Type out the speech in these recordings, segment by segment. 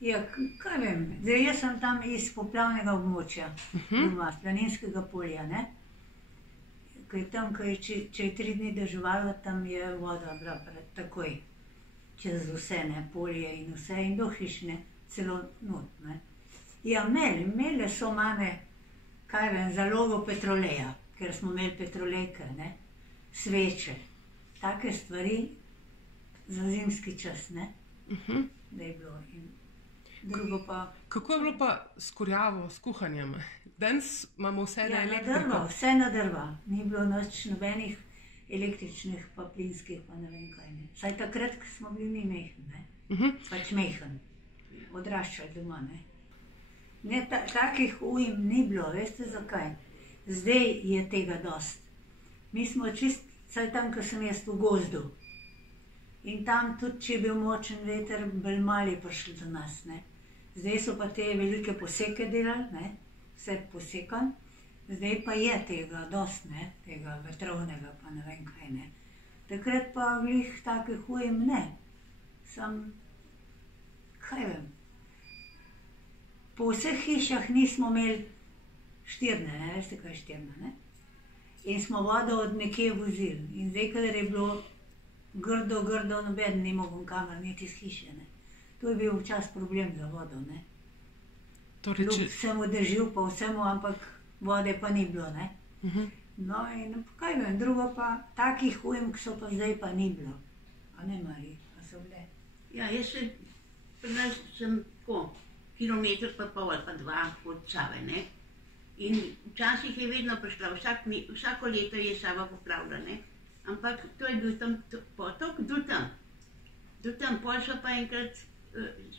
Ja, kaj vem, zdaj jaz sem tam iz poplavnega območja, doma, Planinskega polja, ne. Ker tam, če je 3 dni deževalo, tam je voda bila takoj čez vse, ne, polje in vse, in do hiš, ne, celo not, ne. Ja, imele so mame, kaj vem, zalogo petroleja, ker smo imeli petrolejke, ne, sveče, take stvari za zimski čas, ne, da je bilo. In drugo pa... Kako je bilo pa s kurjavo, s kuhanjem? Danes imamo vse na elektriko. Ja, vse na drva. Ni bilo nič nobenih električnih pa plinskih pa ne vem kaj, ne. Saj takrat, ko smo bili mi mehni, ne. Pač mehen. Odraščali doma, ne. Ne, takih ujm ni bilo, veste zakaj? Zdaj je tega dosti. Mi smo saj tam, ko sem jaz v gozdu. In tam tudi, če je bil močen veter, bolj malo je prišlo do nas, ne. Zdaj so pa te velike poseke delali, ne, vse posekano. Zdaj pa je tega dosti, ne, tega vetrovnega pa ne vem kaj, ne. Takrat pa glih takih ujm ne. Samo, kaj vem. Po vseh hišah nismo imeli štirne, ne, veste, kaj je štirna, ne. In smo vodo od nekje vozili. In zdaj, kadar je bilo grdo, nobeden ni mogel kamor, niti iz hiše, ne. To je bil včasih problem za vodo, ne. Kljub vsemu dežju pa vsemu, ampak vode pa ni bilo, ne. No, in kaj vem, drugo pa, takih ujm, ki so pa zdaj, pa ni bilo. A ne, Mari, a so bile? Ja, jaz pri nas sem tako, kilometer pa pol ali pa 2 od Save, ne. In včasih je vedno prišla, vsako leto je Sava poplavila, ne. Ampak to je bil tam potok, do tam. Do tam, pol so pa enkrat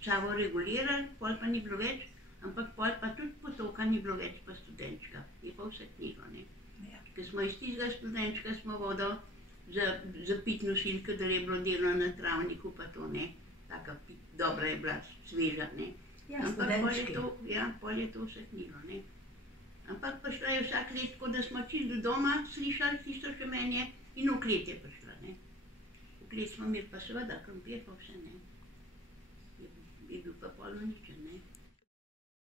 Savo regulirali, pol pa ni bilo več, ampak pol pa tudi potoka ni bilo več, pa Studenčka. Je pa vse knjigo, ne. Ker smo iz tistega Studenčka smo vodo za pit nosili, kadar je bilo delo na travniku, pa to, ne. Taka dobra je bila, sveža, ne. Ja, Studenčki. Pol je to vse knjigo, ne. Ampak prišla je vsak let, tako da smo čisto do doma slišali tisto šumenje in v klet je prišla, ne. V klet smo imeli pa seveda krompir pa vse, ne. Je bil pa pol uničen, ne.